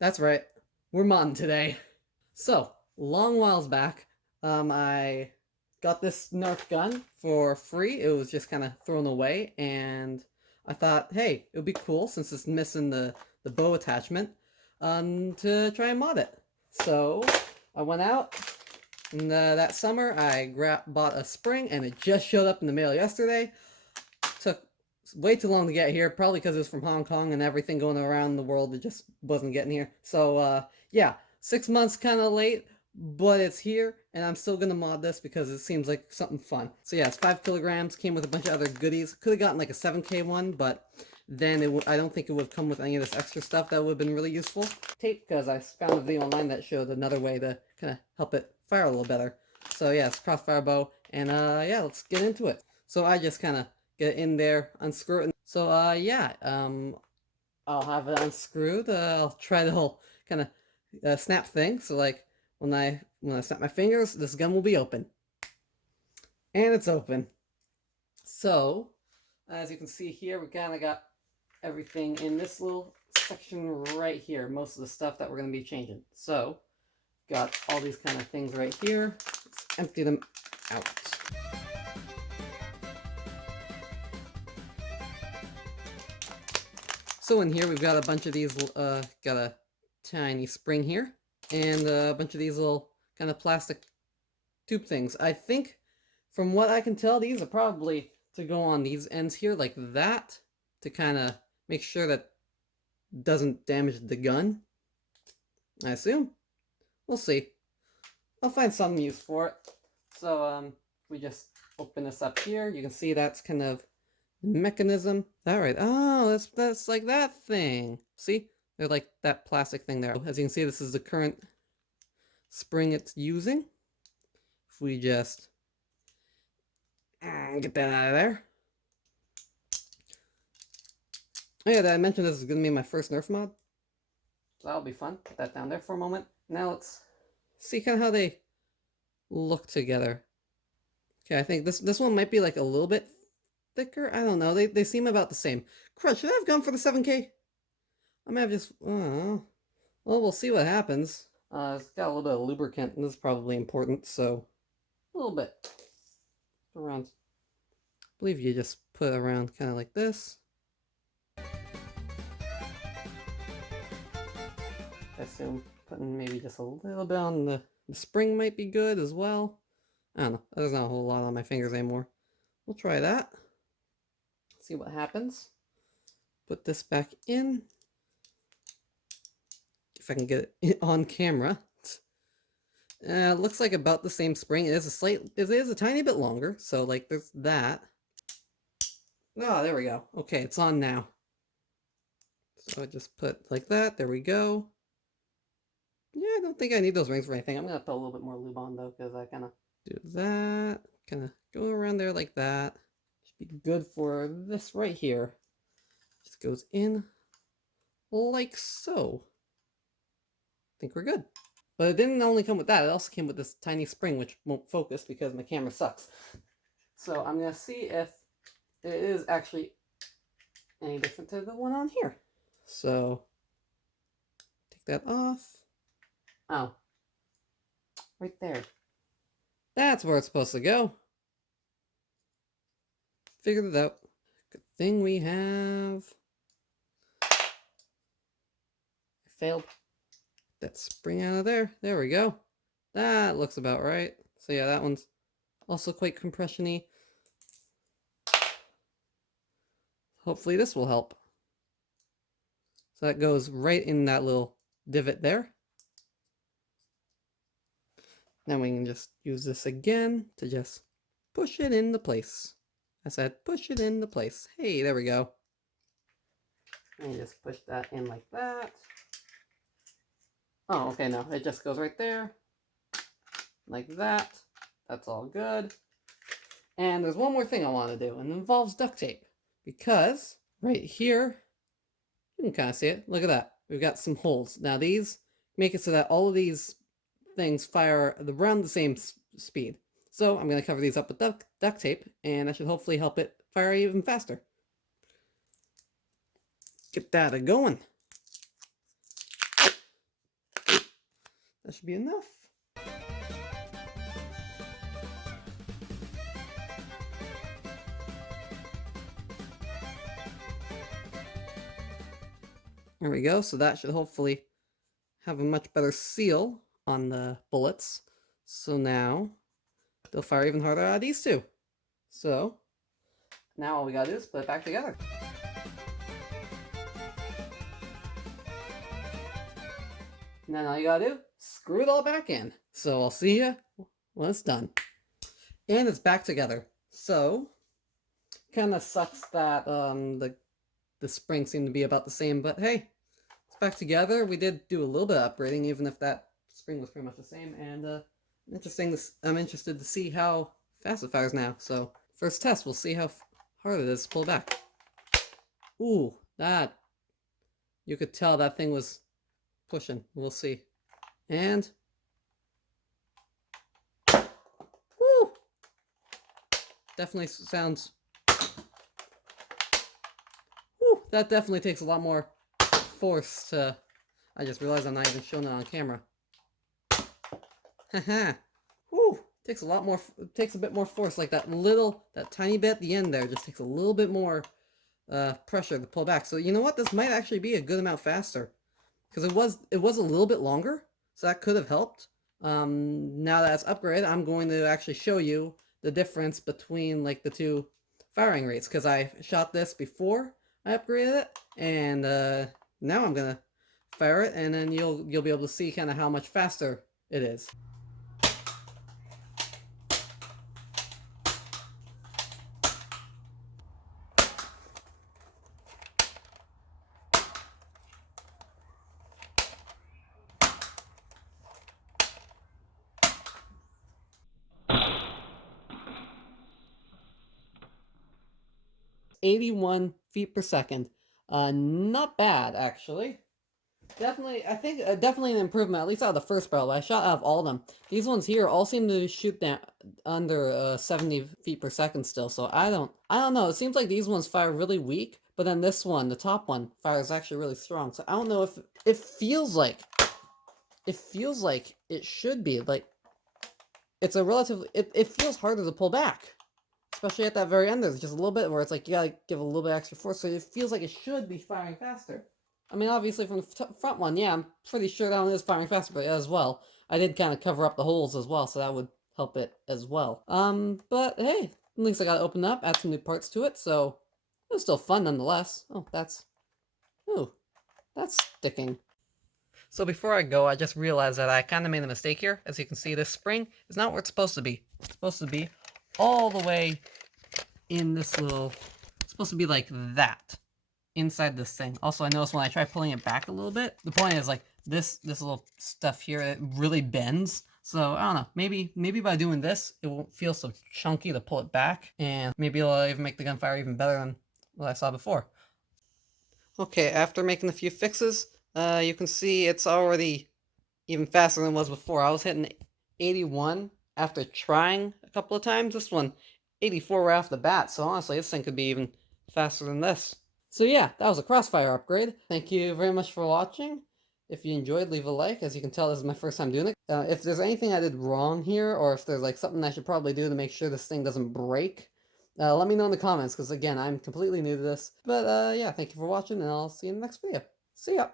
That's right. We're modding today. So, long whiles back, I got this Nerf gun for free. It was just kind of thrown away, and I thought, hey, it would be cool since it's missing the bow attachment, to try and mod it. So, I went out, and that summer I bought a spring, and it just showed up in the mail yesterday. Took way too long to get here, probably because it was from Hong Kong and everything going around the world. It just wasn't getting here. So yeah, 6 months kind of late, but it's here, and I'm still gonna mod this because it seems like something fun. So yeah, it's 5 kilograms. Came with a bunch of other goodies. Could have gotten like a 7K one, but then I don't think it would have come with any of this extra stuff that would have been really useful. Tape, because I found a video online that showed another way to kind of help it fire a little better. So yeah, it's Crossfire bow, and yeah, let's get into it. So I just kind of get in there, unscrew it. So yeah, I'll have it unscrewed. I'll try the whole kind of snap thing. So like when I snap my fingers, this gun will be open, and it's open. So as you can see here, we kind of got everything in this little section right here. Most of the stuff that we're going to be changing. So got all these kind of things right here. Let's empty them out. So in here we've got a bunch of these, got a tiny spring here, and a bunch of these little kind of plastic tube things. I think, from what I can tell, these are probably to go on these ends here like that, to kind of make sure that doesn't damage the gun, I assume. We'll see. I'll find some use for it. So we just open this up here. You can see that's kind of mechanism. All right. Oh, that's like that thing. See, they're like that plastic thing there. As you can see, this is the current spring it's using. If we just get that out of there. Oh yeah, did I mention this is gonna be my first Nerf mod? So that'll be fun. Put that down there for a moment. Now let's see kind of how they look together. Okay, I think this one might be like a little bit thicker. I don't know. They seem about the same. Crud, should I have gone for the 7K? I might have just... well, we'll see what happens. It's got a little bit of lubricant, and this is probably important, so... a little bit. Around... I believe you just put it around kind of like this. I assume putting maybe just a little bit on the spring might be good as well. I don't know. There's not a whole lot on my fingers anymore. We'll try that. See what happens. Put this back in. If I can get it on camera. Looks like about the same spring. It is a tiny bit longer, so like there's that. Oh, there we go. Okay, it's on now. So I just put like that. There we go. Yeah, I don't think I need those rings for anything. I'm gonna put a little bit more lube on though, because I kind of do that. Kind of go around there like that. Should be good for this right here. Just goes in like so. I think we're good. But it didn't only come with that, it also came with this tiny spring, which won't focus because my camera sucks. So I'm going to see if it is actually any different to the one on here. So, take that off. Oh. Right there. That's where it's supposed to go. Figured it out. Good thing we have... I failed. That spring out of there. There we go. That looks about right. So yeah, that one's also quite compression-y. Hopefully this will help. So that goes right in that little divot there. Then we can just use this again to just push it into place. I said push it into place. Hey, there we go. And just push that in like that. Oh, okay, no, it just goes right there. Like that. That's all good. And there's one more thing I want to do, and it involves duct tape. Because right here, you can kind of see it. Look at that. We've got some holes. Now these make it so that all of these things fire around the same speed. So I'm going to cover these up with duct tape, and that should hopefully help it fire even faster. Get that a-going. that should be enough. There we go, so that should hopefully have a much better seal on the bullets. So now, they'll fire even harder out of these two. So, now all we gotta do is put it back together. And then all you gotta do, screw it all back in. So I'll see you when it's done. And it's back together. So, kinda sucks that the springs seem to be about the same, but hey, it's back together. We did do a little bit of upgrading, even if that spring was pretty much the same, and I'm interested to see how fast it fires now. So, first test, we'll see how hard it is to pull back. Ooh, that, you could tell that thing was pushing. We'll see. And, woo! Definitely sounds, woo, that definitely takes a lot more force to, I just realized I'm not even showing it on camera. Haha. Woo! Takes a lot more, takes a bit more force, like that tiny bit at the end there just takes a little bit more pressure to pull back. So you know what? This might actually be a good amount faster. Because it was a little bit longer, so that could have helped. Now that it's upgraded, I'm going to actually show you the difference between like the two firing rates, because I shot this before I upgraded it, and now I'm gonna fire it, and then you'll be able to see kind of how much faster it is. "81 feet per second. Not bad, actually. Definitely, I think definitely an improvement, at least out of the first barrel. I shot out of all of them. These ones here all seem to shoot down under 70 feet per second still. So I don't know. It seems like these ones fire really weak, but then this one, the top one, fires actually really strong. So I don't know if it feels like it should be like it's a relatively it feels harder to pull back. Especially at that very end, there's just a little bit where it's like you gotta give a little bit extra force, so it feels like it should be firing faster. I mean, obviously from the front one, yeah, I'm pretty sure that one is firing faster, but as well, I did kind of cover up the holes as well, so that would help it as well. But hey, at least I got to open up, add some new parts to it, so it was still fun nonetheless. Oh, that's sticking. So before I go, I just realized that I kind of made a mistake here. As you can see, this spring is not where it's supposed to be. It's supposed to be all the way in this little, it's supposed to be like that inside this thing. Also, I noticed when I try pulling it back a little bit, the point is like this little stuff here, it really bends. So I don't know, maybe by doing this, it won't feel so chunky to pull it back, and maybe it'll even make the gunfire even better than what I saw before. Okay, after making a few fixes, you can see it's already even faster than it was before. I was hitting 81 after trying a couple of times. This one, 84 right off the bat. So honestly, this thing could be even faster than this. So yeah, that was a Crossfire upgrade. Thank you very much for watching. If you enjoyed, leave a like. As you can tell, this is my first time doing it. If there's anything I did wrong here, or if there's like something I should probably do to make sure this thing doesn't break, let me know in the comments, because again, I'm completely new to this. But yeah, thank you for watching, and I'll see you in the next video. See ya!